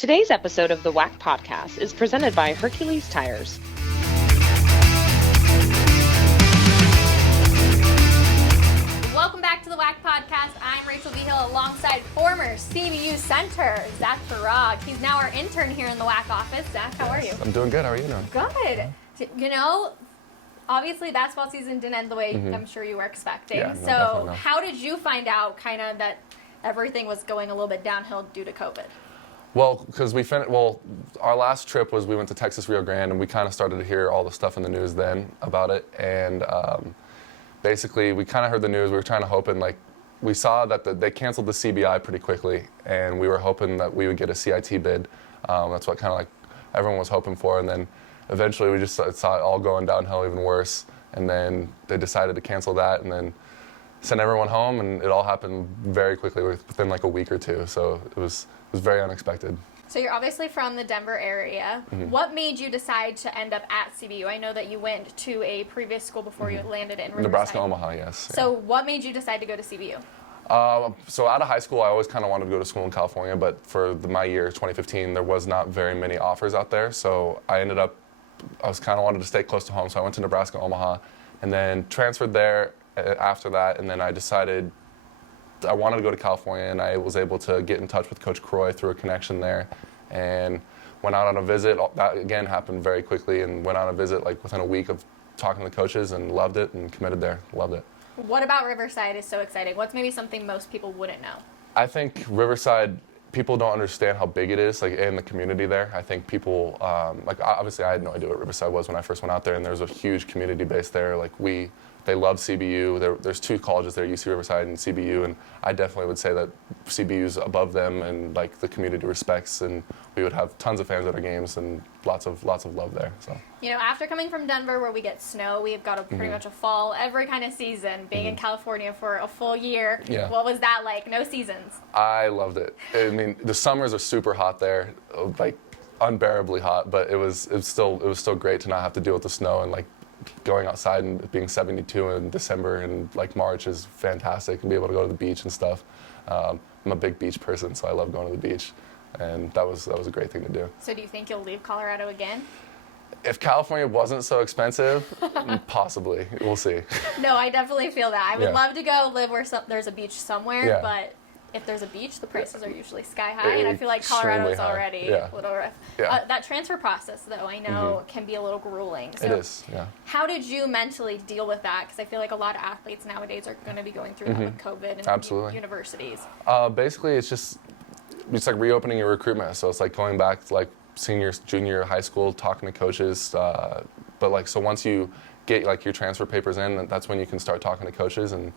Today's episode of the WAC podcast is presented by Hercules Tires. Welcome back to the WAC podcast. I'm Rachel Vigil alongside former CBU center Zach Pirog. He's now our intern here in the WAC office. Zach, how are you? I'm doing good. How are you doing? Good. You know, obviously basketball season didn't end the way I'm sure you were expecting. Yeah, no, So definitely not. how did you find out kind of that everything was going a little bit downhill due to COVID? Well, because our last trip was we went to Texas, Rio Grande, and we kind of started to hear all the stuff in the news then about it. And basically, we kind of heard the news. We were trying to hope, and we saw that they canceled the CBI pretty quickly, and we were hoping that we would get a CIT bid. That's what kind of everyone was hoping for. And then eventually, we just saw it all going downhill even worse. And then they decided to cancel that, and then send everyone home, and it all happened very quickly within a week or two. So it was very unexpected. So you're obviously from the Denver area. What made you decide to end up at CBU? I know that you went to a previous school before you landed in Riverside. Nebraska, Omaha, yes. So what made you decide to go to CBU? So out of high school, I always kind of wanted to go to school in California, but for my year, 2015, there was not very many offers out there. So I was kind of wanted to stay close to home, so I went to Nebraska, Omaha, and then transferred there after that, and then I decided I wanted to go to California, and I was able to get in touch with Coach Croy through a connection there, and went out on a visit. That again happened very quickly, and went on a visit within a week of talking to the coaches, and loved it and committed there. Loved it. What about Riverside is so exciting? What's maybe something most people wouldn't know? I think Riverside, people don't understand how big it is, and the community there. I think people, obviously I had no idea what Riverside was when I first went out there, and there's a huge community base there. They love CBU. There's two colleges there, UC Riverside and CBU, and I definitely would say that CBU's above them, and the community respects, and we would have tons of fans at our games and lots of love there. So. You know, after coming from Denver where we get snow, we've got pretty much a fall every kind of season. Being in California for a full year, what was that like? No seasons. I loved it. I mean, the summers are super hot there, unbearably hot, but it was still great to not have to deal with the snow, and going outside and being 72 in December and March is fantastic, and be able to go to the beach and stuff. I'm a big beach person, so I love going to the beach, and that was a great thing to do. So do you think you'll leave Colorado again? If California wasn't so expensive, possibly. We'll see. No, I definitely feel that. I would love to go live where there's a beach somewhere, but if there's a beach, the prices are usually sky high, and I feel like Colorado is already a little rough. Yeah. That transfer process, though, I know can be a little grueling. So it is, yeah. How did you mentally deal with that? Because I feel like a lot of athletes nowadays are going to be going through that with COVID and universities. Basically, it's reopening your recruitment. So it's going back to senior, junior high school, talking to coaches. So once you get your transfer papers in, that's when you can start talking to coaches. And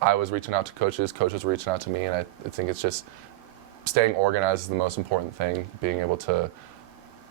I was reaching out to coaches were reaching out to me, and I think it's just staying organized is the most important thing. Being able to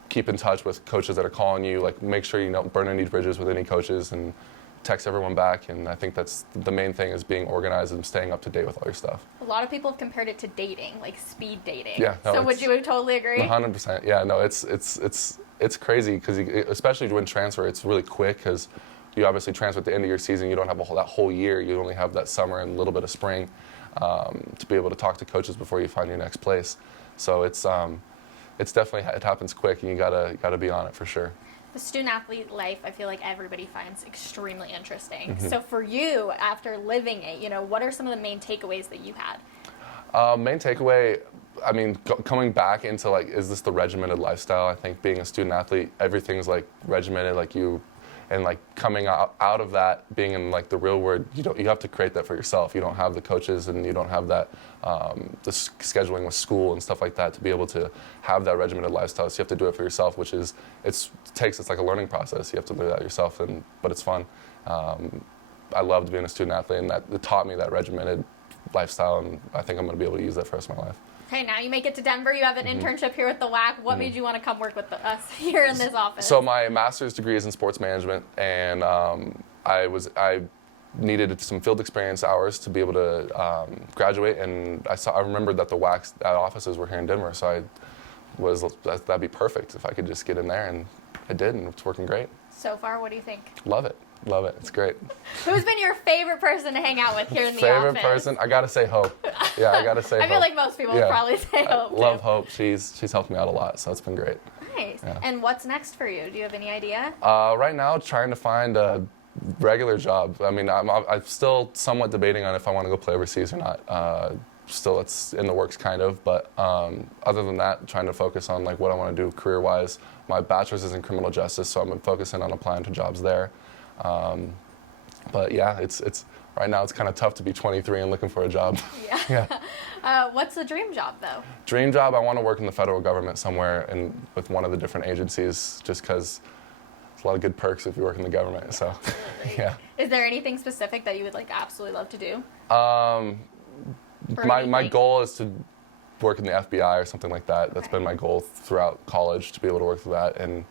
keep in touch with coaches that are calling you, make sure you don't burn any bridges with any coaches, and text everyone back. And I think that's the main thing, is being organized and staying up to date with all your stuff. A lot of people have compared it to dating, speed dating. Yeah. No, so would you totally agree? 100%. Yeah. No, it's crazy, because especially when transfer, it's really quick, because you obviously transfer at the end of your season. You don't have that whole year. You only have that summer and a little bit of spring to be able to talk to coaches before you find your next place. So it's definitely, it happens quick, and you gotta be on it for sure. The student-athlete life, I feel like everybody finds extremely interesting. So for you, after living it, what are some of the main takeaways that you had? Main takeaway, I mean, coming back into is this the regimented lifestyle? I think being a student athlete, everything's regimented, and coming out of that, being in the real world, you have to create that for yourself. You don't have the coaches, and you don't have that the scheduling with school and stuff like that to be able to have that regimented lifestyle. So you have to do it for yourself, which is it's like a learning process. You have to do that yourself, but it's fun. I loved being a student athlete, and that it taught me that regimented lifestyle, and I think I'm going to be able to use that for the rest of my life. Okay, now you make it to Denver. You have an internship here with the WAC. What made you want to come work with us here in this office? So my master's degree is in sports management, and I needed some field experience hours to be able to graduate, and I remembered that the WAC offices were here in Denver, so that'd be perfect if I could just get in there, and I did, and it's working great. So far, what do you think? Love it. Love it. It's great. Who's been your favorite person to hang out with here in the Favorite office? person? I gotta say Hope. Yeah, I gotta say Hope. I feel like most people would probably say Hope. Love Hope. She's helped me out a lot, so it's been great. Nice. Yeah. And what's next for you? Do you have any idea? Right now, trying to find a regular job. I mean, I'm still somewhat debating on if I want to go play overseas or not. Still, it's in the works, kind of. But other than that, trying to focus on like what I want to do career-wise. My bachelor's is in criminal justice, so I'm focusing on applying to jobs there. But yeah, it's right now it's kind of tough to be 23 and looking for a job. Yeah. Yeah. What's the dream job though? Dream job, I want to work in the federal government somewhere and with one of the different agencies, just because there's a lot of good perks if you work in the government. So, yeah. Is there anything specific that you would like absolutely love to do? My goal is to work in the FBI or something like that. That's been my goal throughout college, to be able to work through that and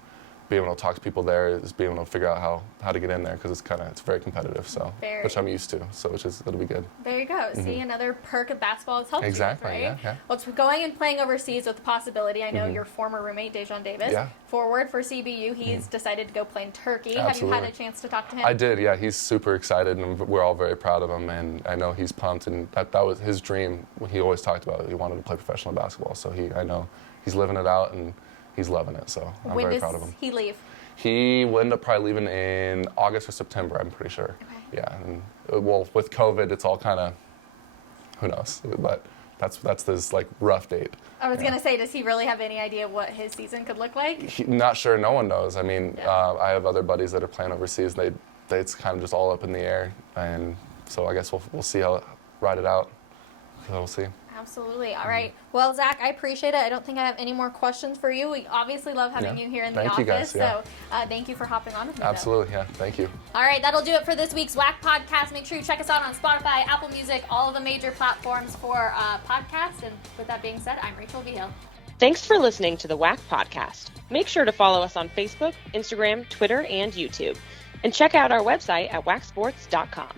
be able to talk to people there, is being able to figure out how to get in there, because it's very competitive, so which I'm used to, so it'll be good. There you go. See, another perk of basketball has helped Exactly, you, right? yeah. Well, it's going and playing overseas with the possibility. I know your former roommate, Dejon Davis, forward for CBU, he's decided to go play in Turkey. Absolutely. Have you had a chance to talk to him? I did, yeah. He's super excited, and we're all very proud of him, and I know he's pumped, and that was his dream. He always talked about it. He wanted to play professional basketball, so I know he's living it out, and he's loving it, so I'm very proud of him. When does he leave? He will end up probably leaving in August or September, I'm pretty sure. Okay. Yeah, and well, with COVID, it's all kind of, who knows, but that's this like rough date. I was going to say, does he really have any idea what his season could look like? Not sure, no one knows. I mean, I have other buddies that are playing overseas, it's kind of just all up in the air, and so I guess we'll see how ride it out, so we'll see. Absolutely. All right. Well, Zach, I appreciate it. I don't think I have any more questions for you. We obviously love having you here in the office. Thank you guys. So thank you for hopping on with me. Absolutely. Yeah. Thank you. All right. That'll do it for this week's WAC podcast. Make sure you check us out on Spotify, Apple Music, all of the major platforms for podcasts. And with that being said, I'm Rachel Vigil. Thanks for listening to the WAC podcast. Make sure to follow us on Facebook, Instagram, Twitter, and YouTube. And check out our website at wacsports.com.